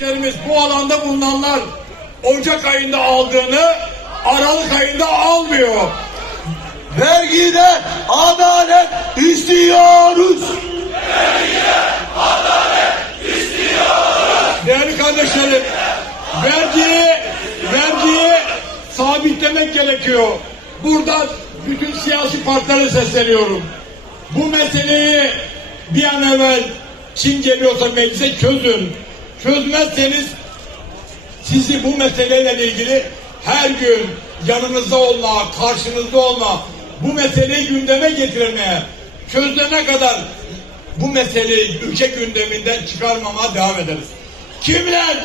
Emekçilerimiz bu alanda bulunanlar Ocak ayında aldığını Aralık ayında almıyor. Vergide adalet istiyoruz. Değerli kardeşlerim, vergiyi, vergiyi sabitlemek gerekiyor. Burada bütün siyasi partilere sesleniyorum. Bu meseleyi bir an evvel kim geliyorsa meclise çözün. Çözmezseniz sizi bu meseleyle ilgili her gün yanınızda olma, karşınızda olma, bu meseleyi gündeme getirmeye, çözülene kadar bu meseleyi ülke gündeminden çıkarmama devam ederiz. Kimler?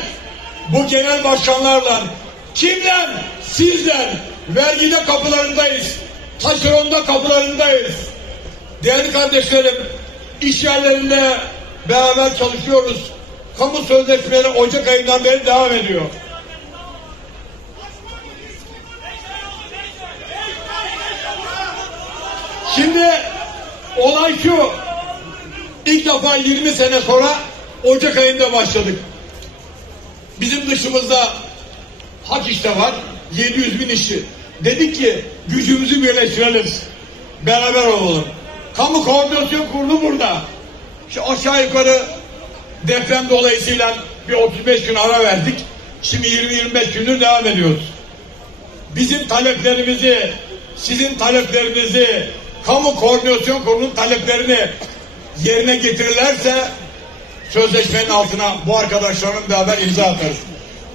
Bu genel başkanlarla, kimler? Sizler vergide kapılarındayız, taşeronda kapılarındayız. Değerli kardeşlerim, iş yerlerinde beraber çalışıyoruz. Kamu sözleşmeleri Ocak ayından beri devam ediyor. Şimdi olay şu. İlk defa 20 sene sonra Ocak ayında başladık. Bizim dışımızda hak işte var. 700 bin işçi. Dedik ki gücümüzü birleştirelim. Beraber olalım. Kamu koordinasyon kurulu burada. Şu aşağı yukarı deprem dolayısıyla bir 35 gün ara verdik. Şimdi 20-25 gündür devam ediyoruz. Bizim taleplerimizi, sizin taleplerinizi, kamu koordinasyon kurulunun taleplerini yerine getirirlerse sözleşmenin altına bu arkadaşlarla beraber imza atarız.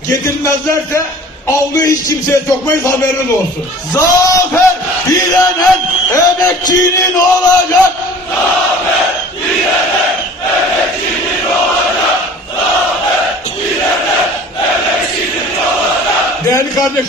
Getirmezlerse avluyu hiç kimseye sokmayız haberiniz olsun. Zafer direnen emekçinin olacak. Değerli kardeşlerim.